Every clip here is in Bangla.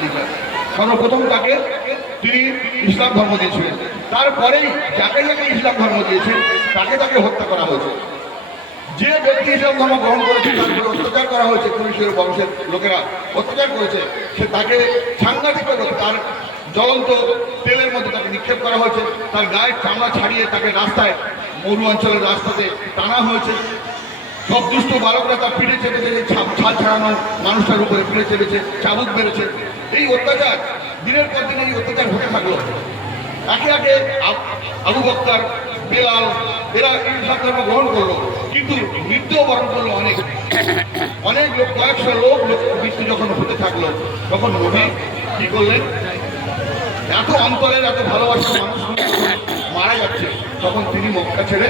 খালিফা। সর্বপ্রথম তাকে তিনি ইসলাম ধর্ম দিয়েছিলেন, তারপরেই যাকে যাকে ইসলাম ধর্ম দিয়েছে তাকে তাকে হত্যা করা হয়েছে। যে ব্যক্তি ইসলাম ধর্ম গ্রহণ করেছে তার উপরে অত্যাচার করা হয়েছে, কুরেশের বংশের লোকেরা অত্যাচার করেছে, সে তাকে সাংঘাতিকভাবে তার জ্বলন্ত তেলের মধ্যে তাকে নিক্ষেপ করা হয়েছে, তার গায়ের চামড়া ছাড়িয়ে তাকে রাস্তায় মরু অঞ্চলের রাস্তাতে টানা হয়েছে। সব দুষ্ট বালকরা তার পিঠে চেপেছে, ছাল ছাড়ানো মানুষটার উপরে পিঠে চেপেছে, চাবুক মেরেছে। এই অত্যাচার দিনের পর দিন এই অত্যাচার হতে থাকলো। একে একে আবু বকর, বেলাল এরা ইসলাম ধর্ম গ্রহণ করলো, কিন্তু মৃত্যুও বরণ করলো অনেক অনেক লোক, কয়েকশো লোক মৃত্যু যখন হতে থাকলো, তখন নবী কি করলেন? এত অন্তরের এত ভালোবাসার মানুষ মারা যাচ্ছে, তখন তিনি মক্কা ছেড়ে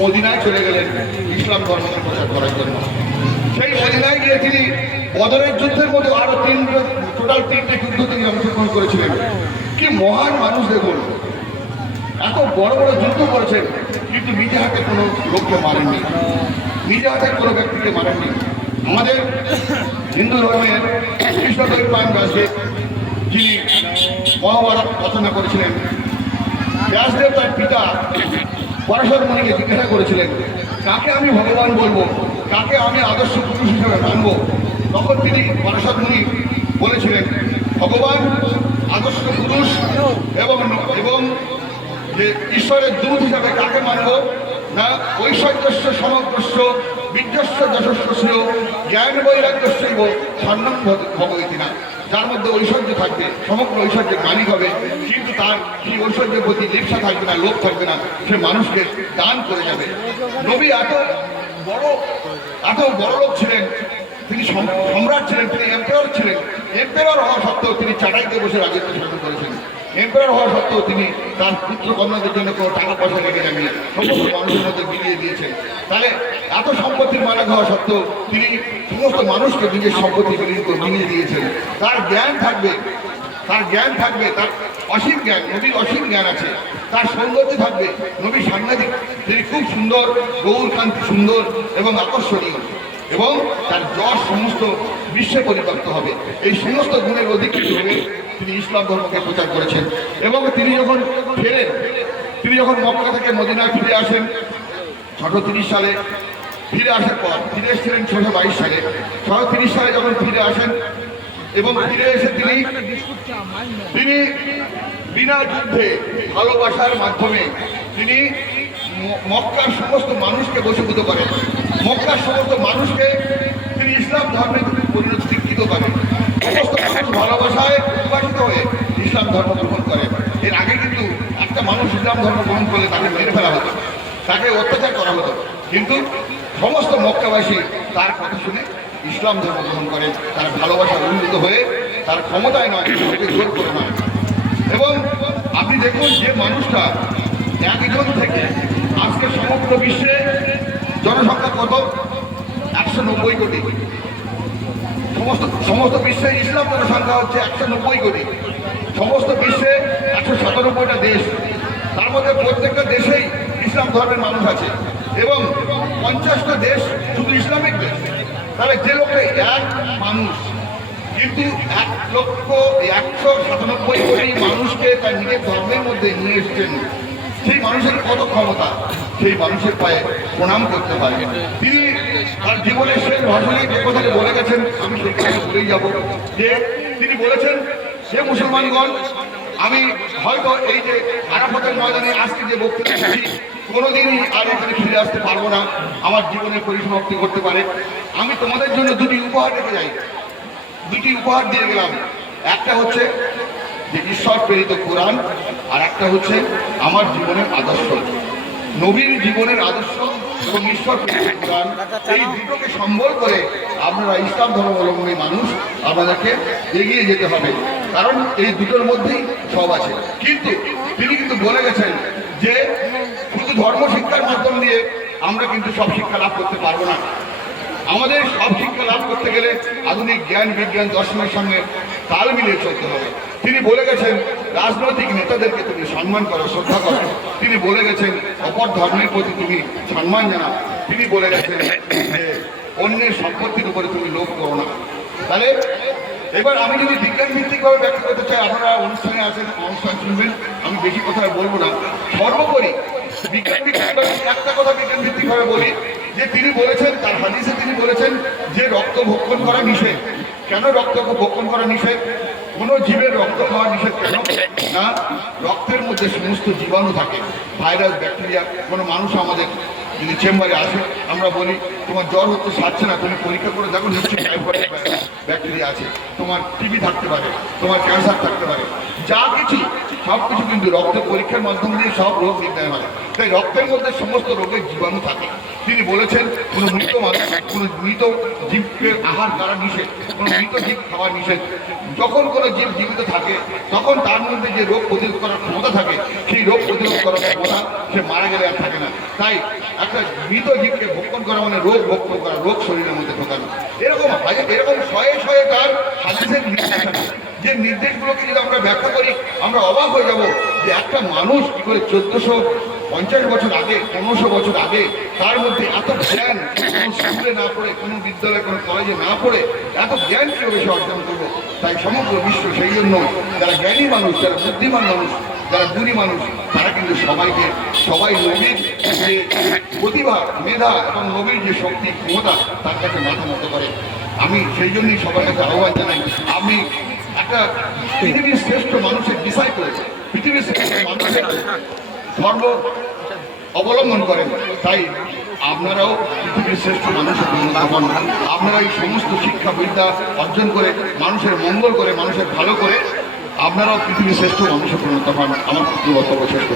মদিনায় চলে গেলেন ইসলাম ধর্মকে প্রচার করার জন্য। সেই মদিনায় গিয়ে তিনি বদরের যুদ্ধের মতো আরো টোটাল তিনটে যুদ্ধ তিনি অংশগ্রহণ করেছিলেন। কি মহান মানুষ দেখুন, এত বড় বড় যুদ্ধ করেছেন, কিন্তু নিজে হাতে কোনো লোককে মারেননি, নিজে হাতে কোনো ব্যক্তিকে মারেননি। আমাদের হিন্দু ধর্মের কৃষ্ণদেব পান ব্যাসদেব, যিনি মহাভারত রচনা করেছিলেন, ব্যাসদেব তার পিতা পরাশর মুনিকে জিজ্ঞাসা করেছিলেন, কাকে আমি ভগবান বলবো, কাকে আমি আদর্শ পুরুষ হিসেবে মানব? তখন তিনি পরাশর মুনি বলেছিলেন, ভগবান, আদর্শ পুরুষ এবং যে ঈশ্বরের দূত হিসাবে কাকে মানব না, ঐশ্বর্যস্য সমগ্রস্য বিদ্যস্য যশস্য জ্ঞান বৈরাগ্যস্যৈব স্বর্ণং ভগবতী না। যার মধ্যে ঐশ্বর্য থাকবে, সমগ্র ঐশ্বর্যের মালিক হবে, কিন্তু তার সেই ঐশ্বর্যের প্রতি লিপ্সা থাকবে না, লোভ থাকবে না, সে মানুষকে দান করে যাবে। নবী এত বড় লোক ছিলেন, তিনি সম্রাট ছিলেন, তিনি এম্পায়ার ছিলেন। এম্পায়ার হওয়া সত্ত্বেও তিনি চাটাইতে বসে রাজত্ব শাসন করেছেন। এম্পায়ার হওয়া সত্ত্বেও তিনি তার পুত্র কন্যাদের জন্য কোনো টাকা পয়সা রেখে যাননি, সমস্ত মানুষের মধ্যে বিলিয়ে দিয়েছেন। তাহলে এত সম্পত্তির মালিক হওয়া সত্ত্বেও তিনি সমস্ত মানুষকে নিজের সম্পত্তি বিলিয়ে দিয়েছেন। তার জ্ঞান থাকবে, তার অসীম জ্ঞান, নবীর অসীম জ্ঞান আছে। তার সৌন্দর্য থাকবে, নবীর সাংঘাতিক, তিনি খুব সুন্দর, গৌরকান্তি সুন্দর এবং আকর্ষণীয়, এবং তার যশ সমস্ত বিশ্বে পরিব্যাপ্ত হবে। এই সমস্ত গুণের অধিকারী হয়ে তিনি ইসলাম ধর্মকে প্রচার করেছেন। এবং তিনি যখন মক্কা থেকে মদিনায় ফিরে আসেন 630 সালে, ফিরে আসার পর ফিরে এসেছিলেন 622 সালে, 630 সালে যখন ফিরে আসেন এবং ফিরে এসে তিনি বিনা যুদ্ধে ভালোবাসার মাধ্যমে তিনি মক্কার সমস্ত মানুষকে বশীভূত করেন, মক্কার সমস্ত মানুষকে তিনি ইসলাম ধর্মে দীক্ষিত করেন। সমস্ত মানুষ ভালোবাসায় উদ্ভাসিত হয়ে ইসলাম ধর্ম গ্রহণ করেন। এর আগে কিন্তু একটা মানুষ ইসলাম ধর্ম গ্রহণ করলে তাকে মেরে ফেলা হতো, তাকে অত্যাচার করা হতো, কিন্তু সমস্ত মক্কাবাসী তার কথা শুনে ইসলাম ধর্ম গ্রহণ করেন। তার ভালোবাসা উন্নীত হয়ে তার ক্ষমতায় নয়, তাকে জোর করে নয়। এবং আপনি দেখুন যে মানুষটা একজন থেকে আজকে সমগ্র বিশ্বে জনসংখ্যা কত? 190 কোটি। সমস্ত বিশ্বে ইসলাম জনসংখ্যা হচ্ছে 190 কোটি। সমস্ত বিশ্বে 197টা দেশ, তার মধ্যে প্রত্যেকটা দেশেই ইসলাম ধর্মের মানুষ আছে, এবং 50টা দেশ শুধু ইসলামিক দেশ। তাহলে যে লোকটা এক মানুষ কিন্তু 1,197 কোটি মানুষকে তার নিজের ধর্মের মধ্যে নিয়ে এসছেন, সেই মানুষের কত ক্ষমতা, সেই মানুষের পায়ে প্রণাম করতে পারে। তিনি তার জীবনের শেষ ভাষণে যে কথাটি বলে গেছেন, আমি সেই কথা বলেই যাব, যে তিনি বলেছেন, সে মুসলমানগণ, আমি হয়তো এই যে আরাফাতের ময়দানে আজকে যে বক্তৃতা দিচ্ছি কোনোদিনই আর এখানে ফিরে আসতে পারবো না, আমার জীবনের পরিসমাপ্তি করতে পারে। আমি তোমাদের জন্য দুটি উপহার রেখে যাই, দুটি উপহার দিয়ে গেলাম। একটা হচ্ছে যে ঈশ্বর প্রেরিত কোরআন, আর একটা হচ্ছে আমার জীবনের আদর্শ, নবীর জীবনের আদর্শ এবং ঈশ্বর প্রেরিত কোরআন। এই দুটোকে সম্বল করে আপনারা ইসলাম ধর্মাবলম্বী মানুষ আপনাদেরকে এগিয়ে যেতে হবে, কারণ এই দুটোর মধ্যেই সব আছে। কিন্তু তিনি কিন্তু বলে গেছেন যে শুধু ধর্ম শিক্ষার মাধ্যম দিয়ে আমরা কিন্তু সব শিক্ষা লাভ করতে পারবো না। আমাদের সব শিক্ষা লাভ করতে গেলে আধুনিক জ্ঞান বিজ্ঞান দর্শনের সঙ্গে তাল মিলিয়ে চলতে হবে। তিনি বলে গেছেন রাজনৈতিক নেতাদেরকে তুমি সম্মান করো, শ্রদ্ধা করো। তিনি বলে গেছেন অপর ধর্মের প্রতি তুমি সম্মান জানাও। তিনি বলে গেছেন যে অন্যের সম্পত্তির উপরে তুমি লোভ করো না। তাহলে এবার আমি যদি বিজ্ঞান ভিত্তিকভাবে ব্যাখ্যা করতে চাই, আপনারা অনুষ্ঠানে আছেন, অনুষ্ঠান শুনবেন, আমি বেশি কথা বলবো না। সর্বোপরি বিজ্ঞান ভিত্তিকভাবে একটা কথা বিজ্ঞান ভিত্তিকভাবে বলি, যে তিনি বলেছেন, তার হাদিসে তিনি বলেছেন যে রক্ত ভক্ষণ করা নিষেধ। কেন রক্ত ভক্ষণ করা নিষেধ? কোনো জীবের রক্ত খাওয়া নিষেধ কেন না? রক্তের মধ্যে সমস্ত জীবাণু থাকে, ভাইরাস, ব্যাকটেরিয়া। কোনো মানুষ আমাদের যদি চেম্বারে আসে, আমরা বলি তোমার জ্বর হচ্ছে, সারছে না, তুমি পরীক্ষা করে দেখো, নিশ্চয়ই টাইফয়েড ব্যাকটেরিয়া আছে, তোমার টিবি থাকতে পারে, তোমার ক্যান্সার থাকতে পারে, যা কিছু সব কিছু কিন্তু রক্তের পরীক্ষার মাধ্যম দিয়ে সব রোগ নির্ণয় হয়। তাই রক্তের মধ্যে সমস্ত রোগের জীবাণু থাকে। তিনি বলেছেন কোনো মৃত মানুষ, কোনো মৃত জীবকে আহার করা নিষেধ, কোনো মৃত জীব খাওয়া নিষেধ। যখন কোনো জীব জীবিত থাকে তখন তার মধ্যে যে রোগ প্রতিরোধ করার ক্ষমতা থাকে, সেই রোগ প্রতিরোধ করার ক্ষমতা সে মারা গেলে আর থাকে না। তাই একটা মৃত জীবকে ভক্ষণ করা মানে রোগ ভক্ষণ করা, রোগ শরীরের মধ্যে ঢোকানো। এরকম শয়ে শয়ে তার হাদিসের নির্দেশ আছে, যে নির্দেশগুলোকে যদি আমরা ব্যাখ্যা করি, আমরা অবাক হয়ে যাব যে একটা মানুষ কি করে 1450 বছর আগে, 1500 বছর আগে, তার মধ্যে এত জ্ঞান, কোনো স্কুলে না পড়ে, কোনো বিদ্যালয়ে, কোনো কলেজে না পড়ে এত জ্ঞান কীভাবে সে অর্জন করবো? তাই সমগ্র বিশ্ব সেই জন্য যারা জ্ঞানী মানুষ, যারা বুদ্ধিমান মানুষ, যারা গুণী মানুষ, তারা কিন্তু সবাই নবীর যে প্রতিভা, মেধা এবং নবীর যে শক্তি, ক্ষমতা, তার কাছে মাথা নত করে। আমি সেই জন্যই সবার কাছে আহ্বান জানাই, আমি একটা পৃথিবীর শ্রেষ্ঠ মানুষের ডিসাইড করেছি, পৃথিবীর শ্রেষ্ঠ মানুষের ধর্ম অবলম্বন করেন। তাই আপনারাও পৃথিবীর শ্রেষ্ঠ মানুষের পরিণত হন। আপনারা এই সমস্ত শিক্ষা বিদ্যা অর্জন করে, মানুষের মঙ্গল করে, মানুষের ভালো করে, আপনারাও পৃথিবীর শ্রেষ্ঠ মানুষের পরিণত হন। আমার বক্তব্য শেষ করছি।